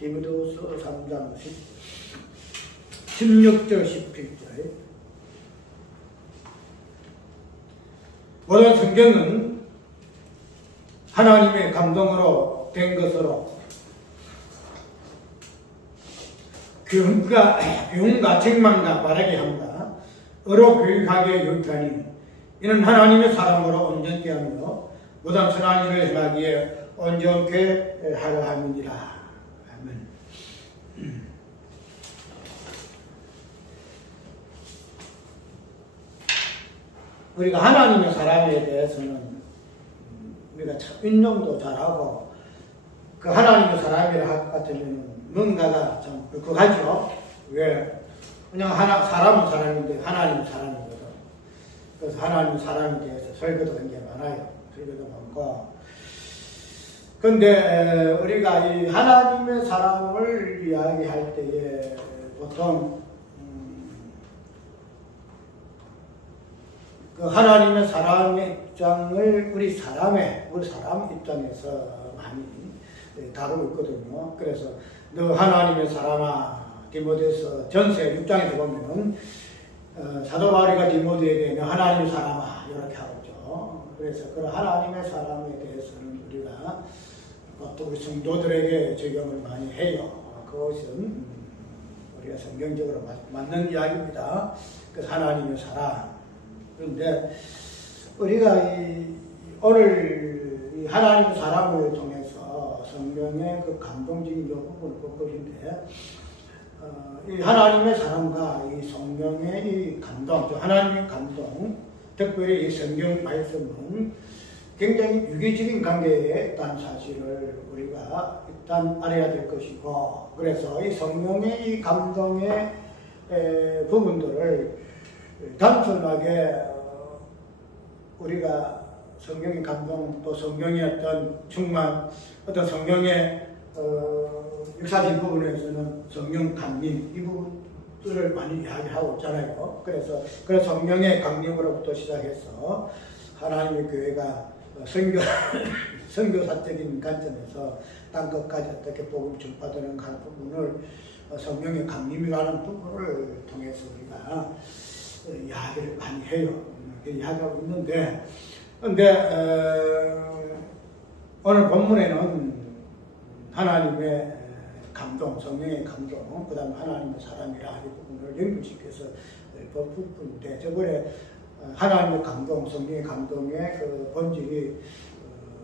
디모데후서 3장 16절 17절. 모든 성경은 하나님의 감동으로 된 것으로 교훈과 책망과 바르게 함과 의로 교육하기에 유익하니 이는 하나님의 사람으로 온전케 하며 모든 선한 일을 행하기에 온전케 하려 함이니라. 아멘. 우리가 하나님의 사람에 대해서는 우리가 인정도 잘하고 그 하나님의 사람이라 같으면 뭔가가 좀 불쾌하죠. 왜? 그냥 사람은 사람인데 하나님은 사람이거든. 그래서 하나님 사람에 대해서 설교도 굉장히 많아요. 설교도 많고. 근데 우리가 이 하나님의 사람을 이야기할 때에 보통 그 하나님의 사람의 입장을 우리 사람 입장에서 많이 다루고 있거든요. 그래서 너 하나님의 사람아, 디모데서 전서 6장에서 보면은 사도 바울이가 디모데에게 너 하나님의 사람아 이렇게 하죠. 그래서 그 하나님의 사람에 대해서는 우리가 또 우리 성도들에게 적용을 많이 해요. 그것은 우리가 성경적으로 맞는 이야기입니다. 그래서 하나님의 사람. 그런데 우리가 오늘 이 하나님의 사람을 통해서 성경의 그 감동적인 부분을 볼 것인데, 이 하나님의 사람과 이 성경의 이 감동, 하나님의 감동, 특별히 이 성경 말씀은 굉장히 유기적인 관계에 있다는 사실을 우리가 일단 알아야 될 것이고, 그래서 이 성경의 이 감동의 부분들을 단순하게 우리가 성경의 감동 또 성경의 어떤 충만, 어떤 성경의 역사적인 부분에서는 성령 강림 이 부분들을 많이 이야기하고 있잖아요. 그래서 그 성령의 강림으로부터 시작해서 하나님의 교회가 선교사적인 관점에서 땅끝까지 어떻게 복음 전파되는 그 부분을 성령의 강림이라는 부분을 통해서 우리가 이야기를 많이 해요. 이야기하고 있는데, 오늘 본문에는 하나님의 감동, 성령의 감동, 그 다음에 하나님의 사람이라 이 부분을 연결시켜서 본 부분인데, 저번에 하나님의 감동, 성령의 감동의 그 본질이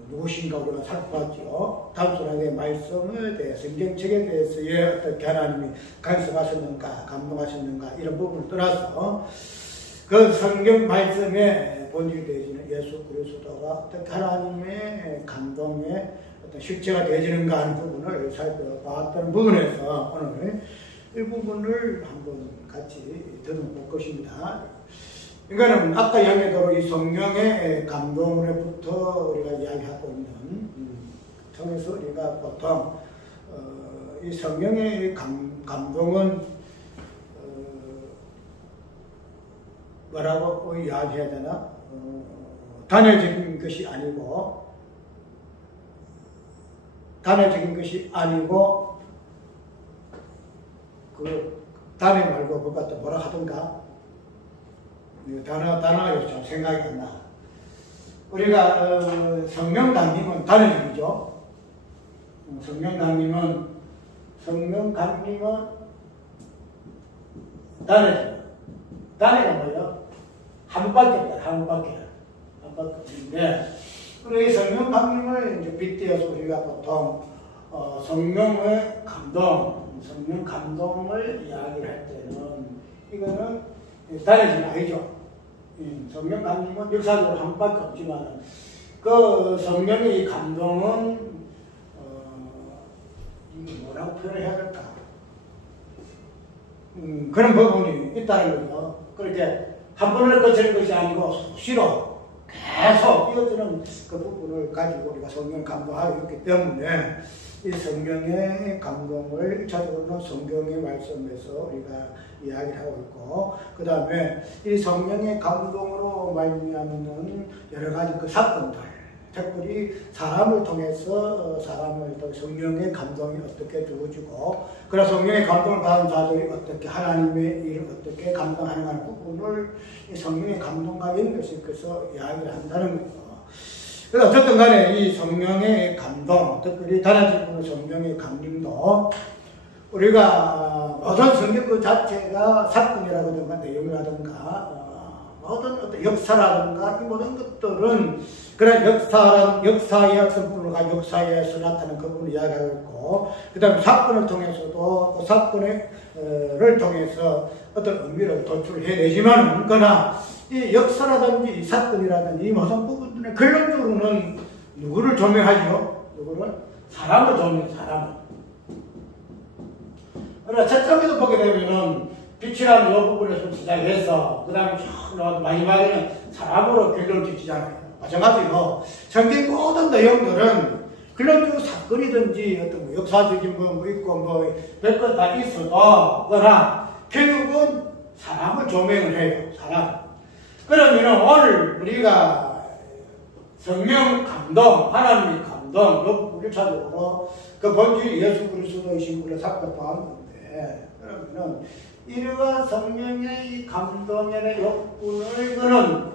무엇인가 우리가 살펴봤죠. 단순하게 말씀에 대해 성경책에 대해서의 어떻게 하나님이 간섭하셨는가, 감동하셨는가 이런 부분을 떠나서 그 성경 말씀의 본질이 되어지는 예수 그리스도가 어떻게 하나님의 감동의 어떤 실체가 되어지는가 하는 부분을 살펴봤던 부분에서 오늘 이 부분을 한번 같이 들어볼 것입니다. 그러니까 아까 이야기대로 이 성령의 감동으로부터 우리가 이야기하고 있는 통해서 우리가 보통 이 성령의 감동은 뭐라고 이야기해야 되나? 단회적인 것이 아니고 그 단회 말고 그거 갖다 뭐라 하던가? 단어가 좀 생각이 안 나. 우리가 성령 강림은 단회적이죠. 성령 강림은 단회적. 단회가 뭐예요? 한 바퀴입니다. 한 바퀴인데, 우리 성령 강림을 이제 빗대어서 우리가 보통 성령의 성령 감동을 이야기할 때는 이거는 단회적이 아니죠. 성령 감동은 역사적으로 한 밖에 없지만 그 성령의 감동은 뭐라고 표현해야 될까? 그런 부분이 있다는 거죠. 그렇게 한 번을 거치는 것이 아니고 수시로 계속 이어지는 그 부분을 가지고 우리가 성령 감동하고 있기 때문에 이 성경의 감동을 1차적으로는 성경의 말씀에서 우리가 이야기를 하고 있고, 그 다음에 이 성령의 감동으로 말미암는 여러 가지 그 사건들, 특별히 사람을 통해서 사람을 또 성령의 감동이 어떻게 주어지고 그래서 성령의 감동을 받은 자들이 어떻게 하나님의 일을 어떻게 감당하는 부분을 이 성령의 감동과 연결시켜서 이야기를 한다는 거죠. 그래서 어쨌든 간에 이 성령의 감동, 특별히 단아지부는 성령의 강림도 우리가 모든 성경 그 자체가 사건이라든가 내용이라든가 모든 어떤 역사라든가 이 모든 것들은 그런 역사의 성분과 역사에서 나타나는 그 부분을 이야기하고 있고 그 다음에 사건을 통해서도 그 사건을 통해서 어떤 의미를 도출해내지만 그러나 이 역사라든지 이 사건이라든지 이 모든 부분들은 결론적으로는 누구를 조명하죠? 누구를? 사람을 조명해요. 사람을. 그러나 첫점에서 보게 되면은 빛이라는 이 부분에서 시작해서 그 다음에 쭉 마지막에는 사람으로 결론을 짓잖아요. 마찬가지로 성경 모든 내용들은 결론적으로 사건이든지 어떤 역사적인 뭐 있고 별것 다 있어도 그러나 결국은 사람을 조명을 해요. 사람. 그러면 오늘 우리가 성령 감동, 하나님의 감동 이 부분을 찾으러 그 본질이 예수 그리스도이신 분을 삭제한 건데 그러면 이러한 성령의 감동의 욕구를 그는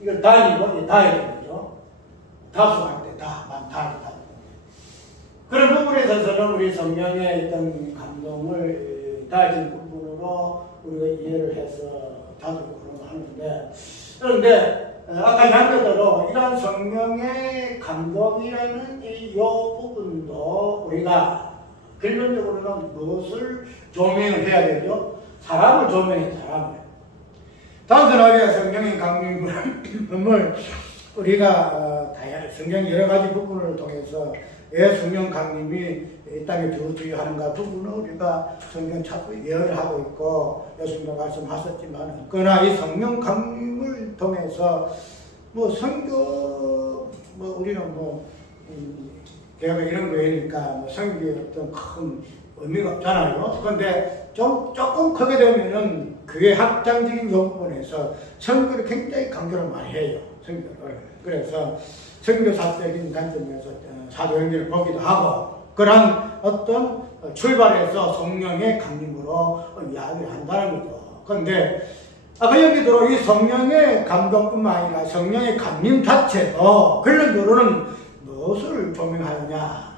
이걸 다이고 다이는 거죠. 다수할 때 다. 그런 부분에 있어서는 우리 성령의 어떤 감동을 다진 부분으로 우리가 이해를 해서 자주 하는데 그런데 아까 이야기대로 이러한 성령의 감동이라는 이 부분도 우리가 결론적으로는 무엇을 조명을 해야 되죠? 사람을 조명해, 사람을. 단순하게 성령의 강림을 우리가 성경 여러 가지 부분을 통해서 왜 성령 강림이 이 땅에 주어지하는가 부분을 우리가 성경 자꾸 예언을 하고 있고 예수님도 말씀하셨지만 그러나 이 성령 강림을 통해서 뭐 성교 우리는 개혁 이런 거니까 성교에 어떤 큰 의미가 없잖아요. 그런데 조금 크게 되면은 그게 학장적인 부분에서 성교를 굉장히 강조를 많이 해요. 성교를. 그래서 성교사적인 관점에서 사도행전을 보기도 하고 그런 어떤 출발에서 성령의 강림으로 이야기를 한다는 거죠. 그런데 아까 여기도 이 성령의 감동뿐만 아니라 성령의 강림 자체도 결론적으로는 무엇을 조명하느냐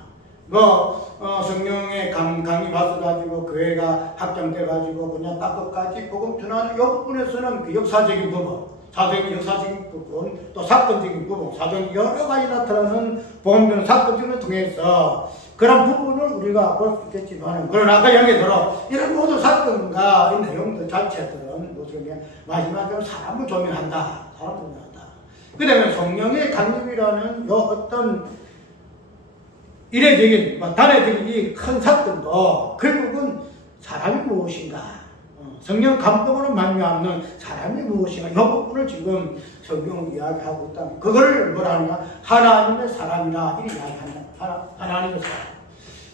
성령의 강림이 왔어가지고 교회가 확장돼가지고 그냥 땅끝까지 복음 전하는 이 부분에서는 그 역사적인 부분 사도행전 역사적인 부분, 또 사건적인 부분, 사도행전 여러 가지 나타나는 복음적인 사건들을 통해서 그런 부분을 우리가 볼 수 있겠지만, 그러나 아까 얘기대로 이런 모든 사건과 이 내용들 자체들은 무슨 마지막으로 사람을 조명한다. 사람을 조명한다. 그 다음에 성령의 강림이라는 요 어떤 이례적인, 단회적인 이 큰 사건도 결국은 사람이 무엇인가? 성령 감동으로 말미암는 사람이 무엇인가? 이 부분을 지금 성경은 이야기하고 있다. 그걸 뭐라 하냐? 하나님의 사람이라 이렇게 이야기한다. 하나님의 사람.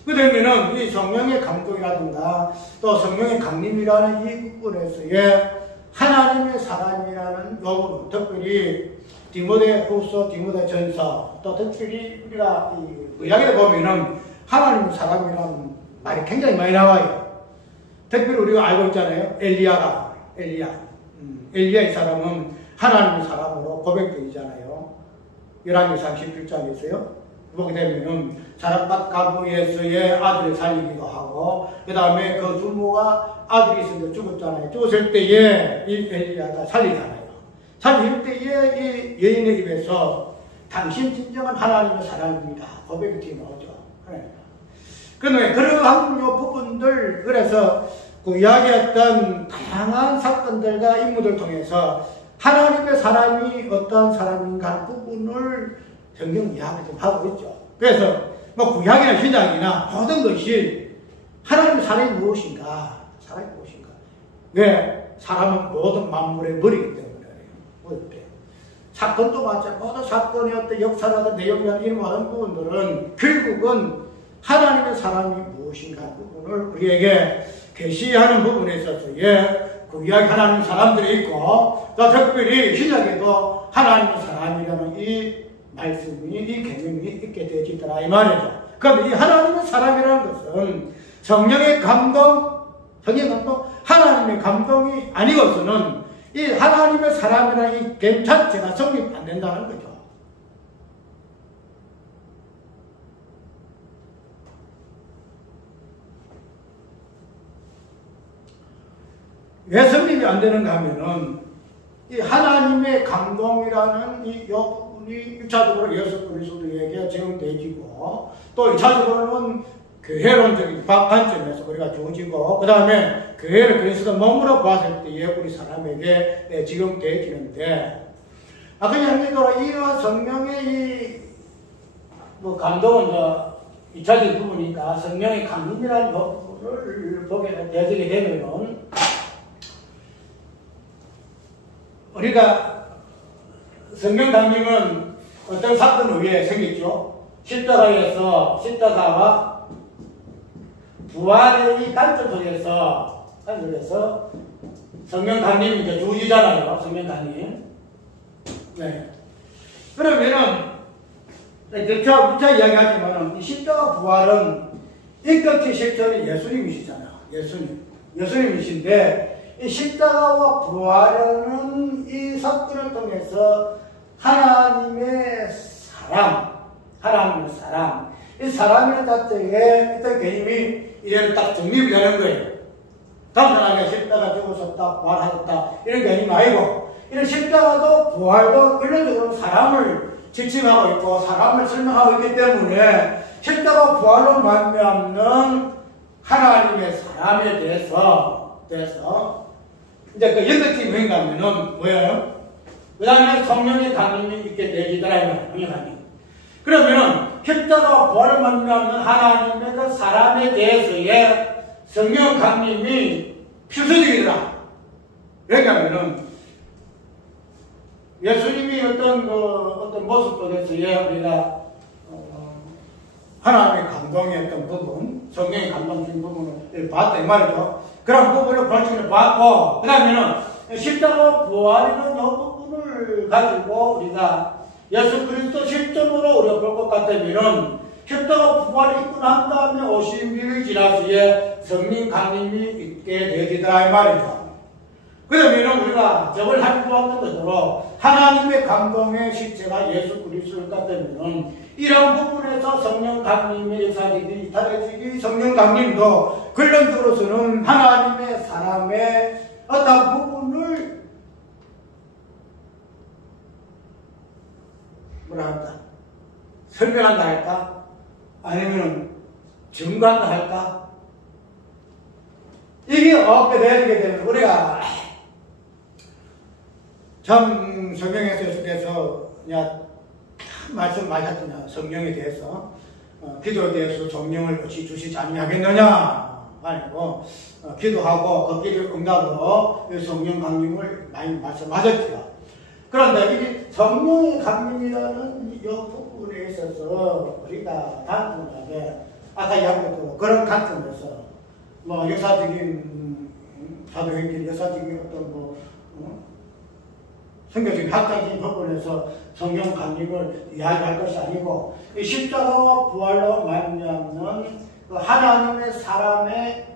그러면은 이 성령의 감동이라든가 또 성령의 강림이라는 이 부분에서의 하나님의 사람이라는 부분, 특별히 디모데후서, 디모데전서, 또 특별히 우리가 이 이야기를 보면은 하나님의 사람이라는 말이 굉장히 많이 나와요. 특별히 우리가 알고 있잖아요. 엘리야 이 사람은 하나님의 사람으로 고백되잖아요. 11장 17장에서요. 보게 되면은 사람밭 가부에서의 아들을 살리기도 하고, 그 다음에 그 주모가 아들이 있었는데 죽었잖아요. 죽었을 때에 이 엘리야가 살리잖아요. 살릴 때에 이 여인의 입에서 당신 진정한 하나님의 사람입니다. 고백이 나오죠. 그런데 그러한 부분들, 그래서 그 이야기했던 다양한 사건들과 인물들 통해서 하나님의 사람이 어떠한 사람인가 하는 부분을 성경 이야기 좀 하고 있죠. 그래서 구약이나 신약이나 모든 것이 하나님의 사람이 무엇인가? 사람이 무엇인가? 왜? 사람은 모든 만물의 머리이기 때문에. 사건도 마찬가지로 모든 사건의 어떤 역사라든 내용이라든 이런 모든 부분들은 결국은 하나님의 사람이 무엇인가 부분을 우리에게 계시하는 부분에 있어서의 그 이야기 하나님 사람들이 있고 또 특별히 신약에도 하나님의 사람이라는 이 말씀이 이 개념이 있게 되어지더라 이 말이죠. 그럼 이 하나님의 사람이라는 것은 성령의 감동, 하나님의 감동이 아니고서는 이 하나님의 사람이라는 이 개념 자체가 성립 안 된다는 거죠. 왜 성립이 안 되는가 하면은 이 하나님의 감동이라는 이 부분이 1차적으로 예수 그리스도에게 적용되어지고 또 2차적으로는 교회론적인 관점에서 우리가 주어지고 그 다음에 교회를 그리스도 몸으로 봤을 때에 우리 사람에게 적용되어지는데 그냥 이러한 성령의 이 감동은 2차적인 부분이니까 성령의 감동이라는 부분을 보게 되어지게 되면은 우리가 성령 강림은 어떤 사건 위에 생겼죠? 십자가와 부활의 이 관점 속에서 성령 강림이 이제 주어지잖아요. 성령 강림. 네. 그러면은, 저 이야기하지만은, 이 십자가 부활은 인격히 실존이 예수님이시잖아요. 예수님이신데, 이 십자가와 부활하는 이 사건을 통해서 하나님의 사람, 이 사람의 자체에 어떤 개념이 이래로 딱 정립이 되는 거예요. 단순하게 십자가 죽었었다, 부활하셨다, 이런 개념이 아니고, 이런 십자가도 부활도 근본적으로 사람을 지칭하고 있고, 사람을 설명하고 있기 때문에, 십자가 부활로 말미암는 하나님의 사람에 대해서 이제 그 연극팀이 뭔가 하면은 뭐예요? 그 다음에 성령의 강림이 있게 되지더라 이 말이에요. 성령 강림. 그러면은 십자가 부활을 만나는 하나님의 그 사람에 대해서의 성령 강림이 필수적이더라. 왜냐하면은 예수님이 어떤 모습 속에서의 우리가 하나님의 감동의 어떤 부분, 성령의 감동적인 부분을 봤다 이 말이죠. 그런 부분을 벌칙을 받고, 그 다음에는 십자가 부활이라는 이 부분을 가지고 우리가 예수 그리스도 실존으로 우리가 볼 것 같으면은 십자가 부활이 있고 난 다음에 50일이 지나서에 성령 강림이 있게 되기다 이 말이죠. 그러면은 우리가 저걸 살펴봤던 것으로 하나님의 감동의 실체가 예수 그리스도일 것 같으면은 이런 부분에서 성령 강림의 역사들이 이탈해지기 성령 강림도 근본적으로서는 하나님의 사람의 어떤 부분을 설명한다 할까? 아니면 증거한다 할까? 이게 없게 되게 되면 우리가 참 성경에서 계속해서 말씀하셨잖아요. 성령에 대해서 기도에 대해서 성령을 어찌 주시지 아니하겠느냐 아니고 기도하고 그 기도 응답으로 성령 강림을 많이 말씀하셨죠. 그런데 이 성령의 강림이라는 이 부분에 있어서 우리가 단순하게 아까 이야기했던 그런 관점에서 역사적인 사도행전 역사적인 어떤 성경적인 학자적인 부분에서 성령 강림을 이야기할 것이 아니고 이 십자가와 부활로 말미암는 그 하나님의 사람의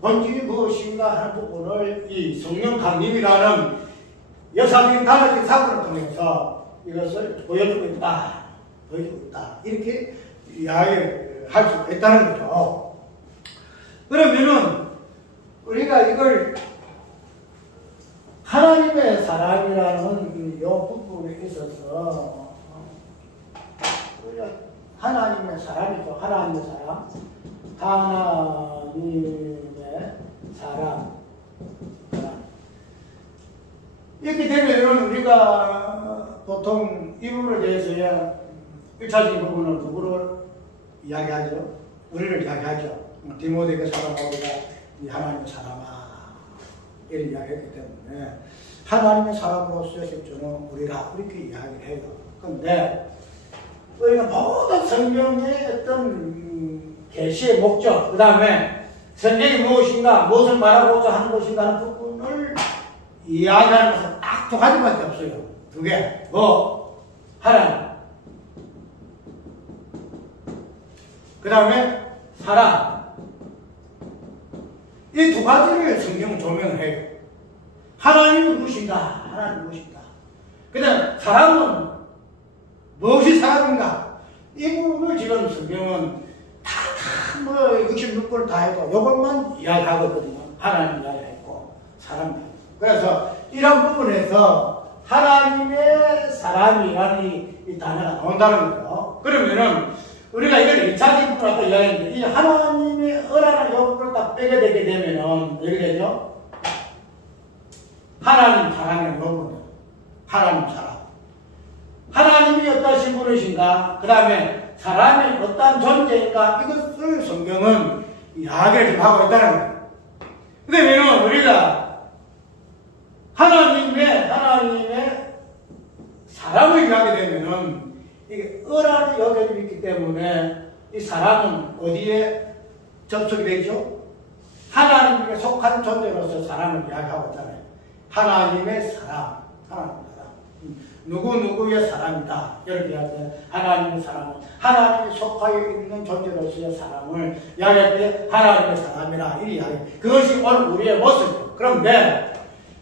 본질이 무엇인가 하는 부분을 이 성령 강림이라는 역사적인 단어적인 사건을 통해서 이것을 보여주고 있다. 이렇게 이야기할 수 있다는 거죠. 그러면은 우리가 이걸 하나님의 사람이라는 이 부분에 있어서 우리가 하나님의 사람이죠. 하나님의 사람. 하나님의 사람. 이렇게 되면 우리가 보통 이 부분에 대해서야 1차적인 부분은 누구를 이야기하죠? 우리를 이야기하죠. 디모데에게 사람하고 우리가 이 하나님의 사람아 이런 이야기했기 때문에 하나님의 사람으로서 실존은 우리라 이렇게 이야기를 해요. 그런데 우리가 모든 성경의 어떤 계시의 목적, 그 다음에 성경이 무엇인가, 무엇을 말하고자 하는 것인가 하는 부분을 이야기하는 것은 딱 두 가지밖에 없어요. 두 개. 뭐? 하나님. 그 다음에 사람. 이 두 가지를 성경은 조명을 해요. 하나님은 무엇인가? 하나님은 무엇인가? 그 다음 사람은 무엇이 사람인가? 이 부분을 지금 성경은 뭐 66권 다 해도 이것만 이야기하거든요. 하나님 이야기했고 사람 이야기. 그래서 이런 부분에서 하나님의 사람이라는 이 단어가 나온다는 거죠. 그러면은 우리가 이걸 2차 기부로 아까 이야기했는데 이 하나님의 어라는 요구를 딱 빼게 되게 되면은 어떻게 되죠? 하나님 사람이라는 요구는 하나님 사람. 하나님이 어떠신 분이신가? 그 다음에 사람이 어떤 존재인가? 이것을 성경은 이야기를 좀 하고 있다는 거예요. 그러면 우리가 하나님의 사람을 이야기하게 되면은 이게 어라는 여겨져 있기 때문에 이 사람은 어디에 접속이 되죠? 하나님께 속한 존재로서 사람을 이야기하고 있잖아요. 하나님의 사람, 하나님의 사람. 누구누구의 사람이다. 이렇게 하죠. 하나님의 사람은 하나님이 속하여 있는 존재로서의 사람을 이야기할 때 하나님의 사람이라 이 이야기. 그것이 오늘 우리의 모습이에요. 그런데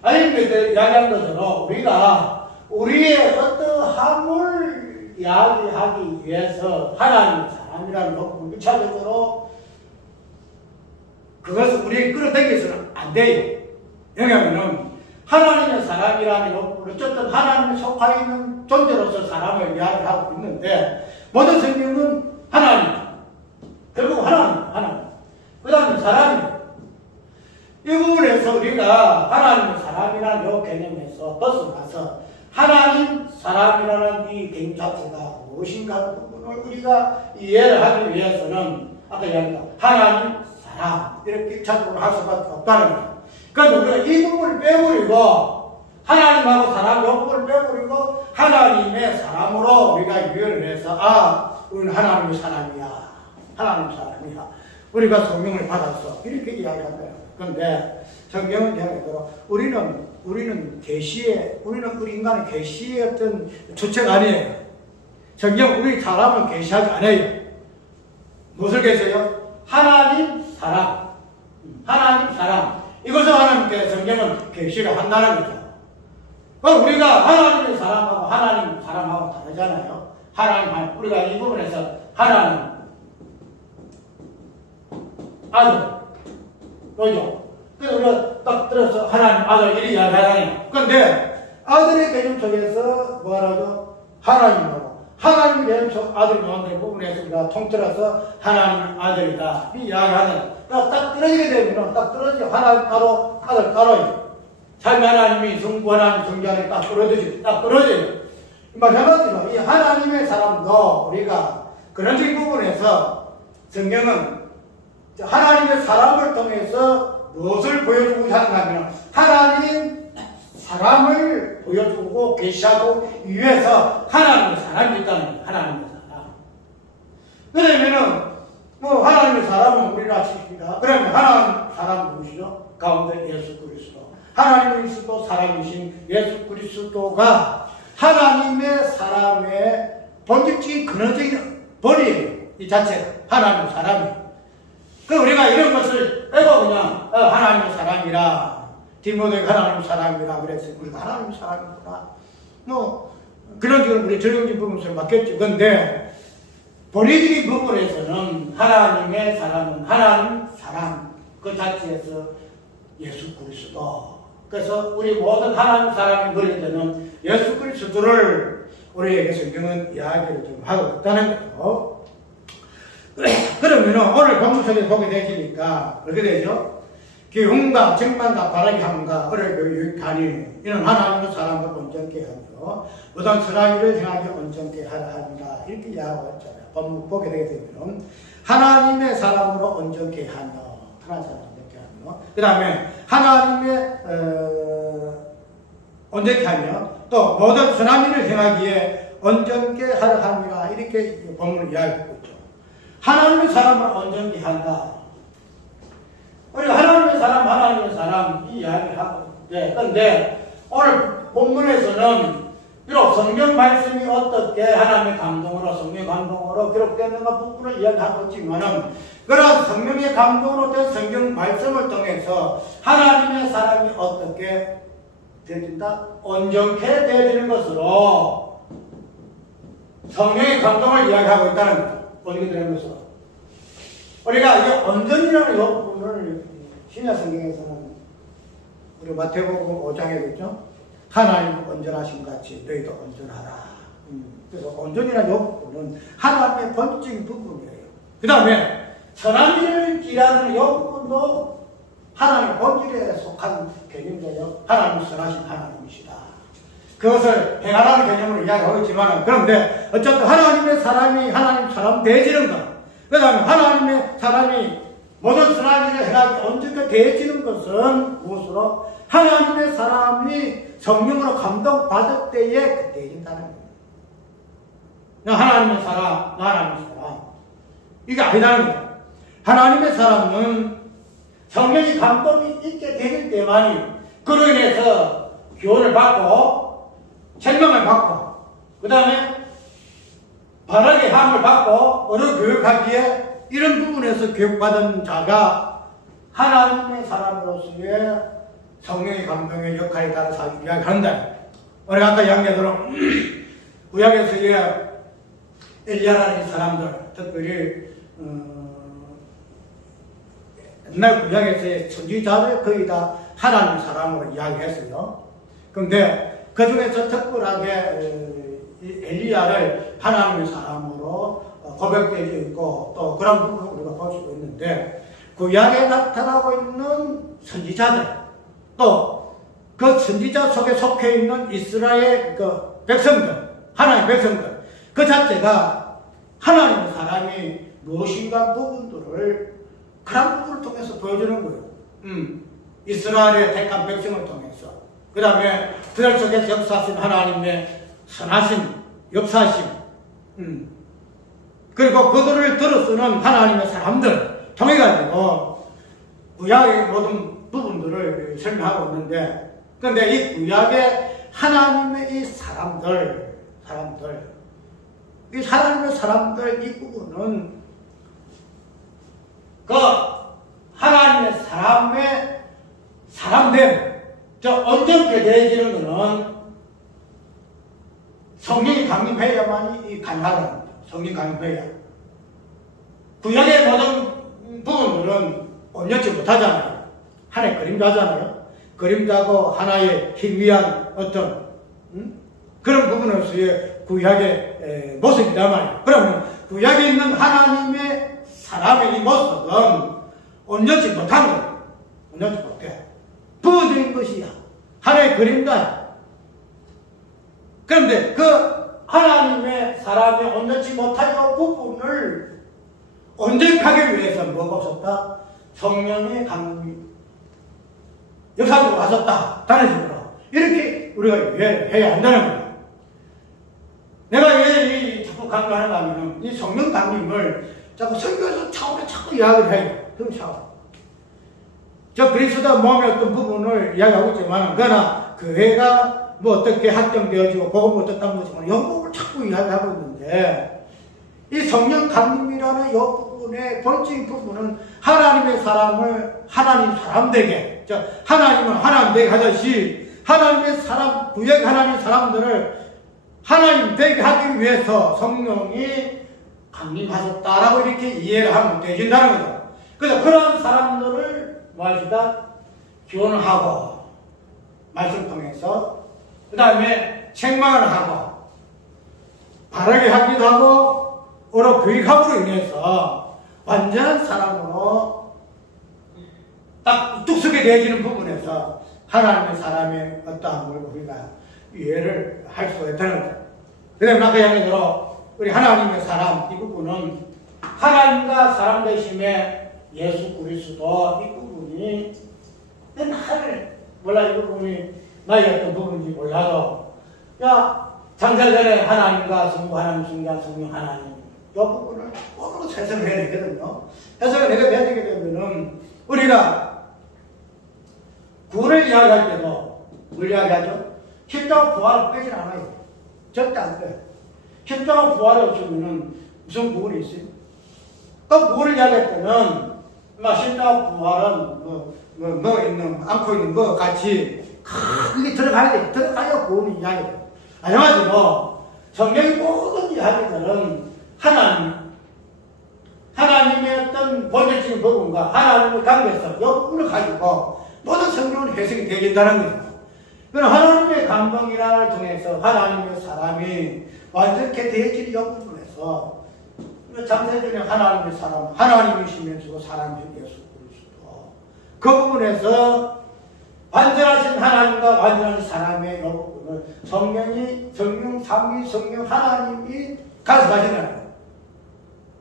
아이들이 이야기한 것처럼 우리가 우리의 어떠함을 이야기하기 위해서 하나님의 사람이라는 것을 1차적으로 그것을 우리에게 끌어당겨서는 안 돼요. 왜냐하면 하나님의 사람이라는 욕구를 어쨌든 하나님에 속하여 있는 존재로서 사람을 이야기하고 있는데 모든 성경은 하나님, 결국 하나님. 그 다음에 사람이에요. 이 부분에서 우리가 하나님의 사람이라는 이 개념에서 벗어나서 하나님 사람이라는 이 개념 자체가 무엇인가 하는 부분을 우리가 이해를 하기 위해서는 아까 이야기한 하나님 사람 이렇게 찾으로 할 수밖에 없다는 거예요. 그런데 우리가 이 부분을 빼버리고 하나님하고 사람 이 부분을 빼버리고 하나님의 사람으로 우리가 이해를 해서 우리는 하나님의 사람이야. 하나님의 사람이야. 우리가 성경을 받아서 이렇게 이야기한 거예요. 그런데 성경은 이야기하도록 우리는 계시의 우리 인간은 계시의 어떤 주체가 아니에요. 성경 우리 사람은 계시하지 않아요. 무엇을 계세요? 하나님 사람. 하나님 사람. 이것을 하나님께 성경은 계시를 한다는 거죠. 우리가 하나님의 사람하고 하나님 사람하고 다르잖아요. 하나님, 우리가 이 부분에서 하나님 아들 그죠? 그래서 우리가 딱 들어서 하나님 아들 이렇게 이야기하잖아요. 그런데 아들의 개념 속에서 뭐라도 하나님 개념 속 아들이 나오는 부분에서 우리가 통틀어서 하나님 아들이다 이 이야기하잖아요. 그러니까 딱 떨어지게 되면 딱 떨어지죠. 하나님 따로 아들 따로요. 삶 하나님이 성부 하나님 성자 하나님 딱 떨어져요. 마찬가지로 이 하나님의 사람도 우리가 그런 부분에서 성경은 하나님의 사람을 통해서 무엇을 보여주고 하는가 하면 하나님 사람을 보여주고 계시하고 위해서 하나님의 사람이 있다는 거예요. 하나님의 사람. 그러면은 하나님의 사람은 우리가 칩니다. 그러면 하나님 사람은 누구시죠? 가운데 예수 그리스도. 하나님이시도 사람이신 예수 그리스도가 하나님의 사람의 본질적인 근원적인 본이에요. 이 자체가 하나님의 사람이에요. 우리가 이런 것을 빼고 그냥 하나님의 사람이라 디모데가 하나님의 사람이라 그랬어요. 우리가 하나님의 사람이구나. 그런 지금 우리 적용진 부분을 맞겠죠. 그런데 본의적인 부분에서는 하나님의 사람은 하나님 사람 그 자체에서 예수 그리스도. 그래서 우리 모든 하나님 사람이 그릴 때는 예수 그리스도를 우리에게 성경은 이야기를 좀 하고 있다는 거죠. 그러면 오늘 본문 속에 보게 되시니까 어떻게 되죠? 기움과 정만과 바람이 함과 어려고 유익하니 이는 하나님의 사람을 온전케 하며 어떤 사람을 향하게 온전케 하라 합니다. 이렇게 이야기하고 있잖아요. 본문 보게 되게 되면 하나님의 사람으로 온전케 하며 하나님의 사람으로 온전케 하며 그 다음에 하나님의 온전케 하며 또 모든 선한 일을 행하기에 온전케 하라 합니다. 이렇게 본문을 이야기하고 있죠. 하나님의 사람을 온전케 한다. 우리가 하나님의 사람 이야기하고 있는데, 그런데 오늘 본문에서는 비록 성경 말씀이 어떻게 하나님의 감동으로, 성령의 감동으로 기록되는가 부분을 이야기하고 있지만은, 그런 성령의 감동으로 된 성경 말씀을 통해서 하나님의 사람이 어떻게 되어진다? 온전케 되어지는 것으로 성령의 감동을 이야기하고 있다는 거죠. 어떻게 되는 것으로. 우리가 이게 온전이라는 이 부분을 신약 성경에서는 우리 마태복음 5장에 그죠? 하나님 온전하신 같이 너희도 온전하라. 그래서 온전이라는 이 부분은 하나님의 본적인 부분이에요. 그 다음에 선한 일을 기라는 이 부분도 하나님의 본질에 속한 개념이에요. 하나님이 선하신 하나님이시다. 그것을 행하라는 개념으로 이야기하고 있지만, 그런데 어쨌든 하나님의 사람이 하나님 사람 되어지는 것, 그 다음에 하나님의 사람이 모든 선한 일을 행하기 온전히 되어지는 것은 무엇으로? 하나님의 사람이 성령으로 감동받을 때에 그때 되어진다는 거예요. 하나님의 사람, 하나님의 사람. 이게 아니라는 거예요. 하나님의 사람은 성령의 감동이 있게 되는 때만이 그로 인해서 교훈을 받고 책망을 받고 그 다음에 바르게 함을 받고 어느 교육하기에 이런 부분에서 교육받은 자가 하나님의 사람으로서의 성령의 감동의 역할에 따라서 이야기한다. 우리가 아까 이야기하도록 구약에서의 엘리야라는 사람들, 특별히 옛날 구약에서의 선지자들 거의 다 하나님 사람으로 이야기했어요. 그런데 그 중에서 특별하게 엘리야를 하나님의 사람으로 고백되어 있고 또 그런 부분을 우리가 볼 수 있는데, 구약에 나타나고 있는 선지자들 또 그 선지자 속에 속해 있는 이스라엘 그 백성들, 하나님의 백성들 그 자체가 하나님의 사람이 무엇인가 부분들을 그런 부분을 통해서 보여주는 거예요. 이스라엘의 택한 백성을 통해서. 그 다음에 그들 속에 역사하신 하나님의 선하신 역사하심, 그리고 그들을 들어쓰는 하나님의 사람들 통해가지고 구약의 모든 부분들을 설명하고 있는데, 그런데 이 구약의 하나님의 이 사람들, 이 하나님의 사람들 이 부분은 그 하나님의 사람의 사람됨, 온전케 되어지는 것은 성령이 강림해야만이 가능하다는 거죠. 성령이 강림해야. 구약의 모든 부분들은 온전치 못하잖아요. 하나의 그림자잖아요. 그림자고 하나의 희미한 어떤 그런 부분으로서의 구약의 모습이란 그러면 구약에 있는 하나님의 사람의 이 모습은 온전치 못한 거예요. 온전치 못해. 부어진 것이야. 하나의 그림자야. 그런데 그 하나님의 사람의 온전치 못한 이 부분을 온전하게 위해서 뭐가 없었다? 성령의 강림 역사적으로 하셨다. 다른 식으로 이렇게 우리가 이해해야 한다는 거예요. 내가 왜 자꾸 강조하는가 하면 이 성령 강림을 자꾸 설교에서 차원에 자꾸 이야기를 해요. 그런 차원. 저 그리스도 몸의 어떤 부분을 이야기하고 있지만, 그러나 교회가 뭐 어떻게 확정되어지고 복음을 어떻다는 거지만, 이 부분을 자꾸 이야기하고 있는데, 이 성령 강림이라는 이 부분의 본질적인 부분은 하나님의 사람을 하나님 사람 되게, 하나님은 하나님 되게 하듯이, 하나님의 사람, 구약 하나님의 사람들을 하나님 되게 하기 위해서 성령이 강림하셨다라고 이렇게 이해를 하면 되진다는 거죠. 그래서 그런 사람들을 뭐하시다? 교훈을 하고, 말씀 통해서, 그 다음에 책망을 하고, 바르게 하기도 하고, 어로 교육함으로 인해서 완전한 사람으로 딱 뚝 서게 되어지는 부분에서 하나님의 사람의 어떠함을 우리가 이해를 할 수가 있다는 거죠. 그 다음에 아까 이야기대로 우리 하나님의 사람, 이 부분은 하나님과 사람 되심의 예수 그리스도 이 부분이 맨날 몰라 이 부분이 나의 어떤 부분인지 몰라도 야 장사 전에 하나님과 성부 하나님 성자 성령 하나님 이 부분을 꼭으로 해석을 해야 되거든요. 해석을 해야 되게 되면은 우리가 구원을 이야기할 때도 뭘 이야기하죠? 십자가 부활을 빼질 않아요. 절대 안 빼요. 십자가 부활이 없으면 무슨 구원이 있어요? 또 구원을 이야기할 때는 십자가 부활은 안고 있는 거 같이 크게 들어가야 돼. 들어가야 구원이 이야기돼요. 아니면 성경의 모든 이야기들은 하나님의 어떤 본질적인 부분과 하나님의 관계에서 여부를 가지고 모든 성경은 해석이 되겠다는 거예요. 그럼 하나님의 감동이라를 통해서 하나님의 사람이 완전히 대해질 여부분에서 장세전에 하나님의 사람, 하나님이시면서 사람이 예수 그리스도 그 부분에서 완전하신 하나님과 완전한 사람의 여부분을 성령 삼위 성령 하나님이 가져가시는 거예요.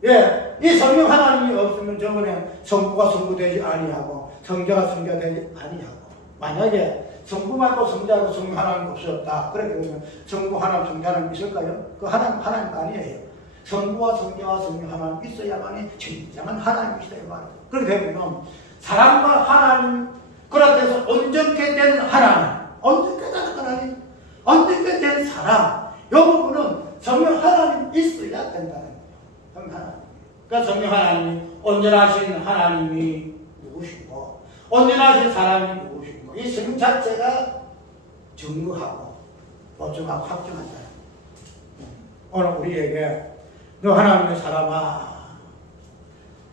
예, 이 성령 하나님이 없으면 저번에 성부가 성부되지 아니하고 성자가 성자되지 아니하고 만약에 성부 말고 성자고 성령 하나님 없었다. 그렇게 되면 성부 하나님 성자 하나님 있을까요? 그 하나님 아니에요. 성부와 성자와 성령 하나님 있어야만이 진정한 하나님이시다 이 말이에요. 그렇게 되면 사람과 하나님 그렇게 해서 온전케 된 하나님, 온전케 된 하나님, 온전케 된 사람 이 부분은 성령 하나님 있어야 된다는 거예요. 성령 하나님. 그러니까 성령 하나님이 온전하신 하나님이 누구시고 온전하신 사람이 누구시고 이 성령 자체가 증거하고 보증하고 확정한다. 오늘 우리에게 너 하나님의 사람아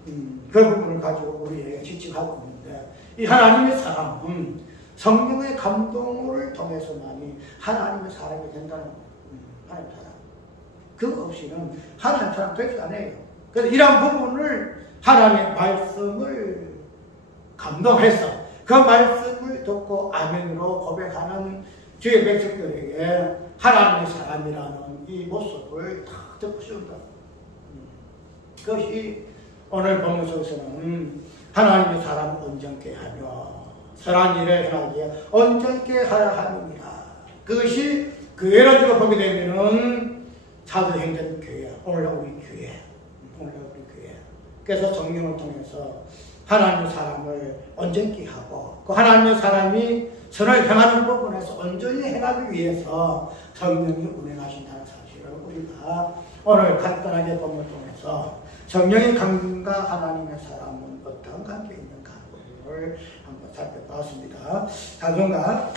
그 부분을 가지고 우리에게 지칭하고 있는데 이 하나님의 사람은 성령의 감동을 통해서만이 하나님의 사람이 된다는 거예요. 하나님의 사람. 그거 없이는 하나님의 사람 되지 않아요. 그래서 이러한 부분을 하나님의 말씀을 감동해서 그 말씀을 듣고 아멘으로 고백하는 주의 백성들에게 하나님의 사람이라는 이 모습을 다 듣고 싶은 것. 그것이 오늘 본문 속에서는 하나님의 사람을 온전케 하며 선한 일을 행하기에 온전케 하려 함이니라. 그것이 교회로 지금 보게 되면은 사도행전 교회, 오늘날 우리 교회. 그래서 성령을 통해서 하나님의 사람을 온전케 하고 그 하나님의 사람이 선을 행하는 부분에서 온전히 행하기 위해서 성령이 운행하신다는 사실을 우리가 오늘 간단하게 본문을 통해서 성령의 관계가 하나님의 사람은 어떤 관계에 있는가를 한번 살펴봤습니다. 자존과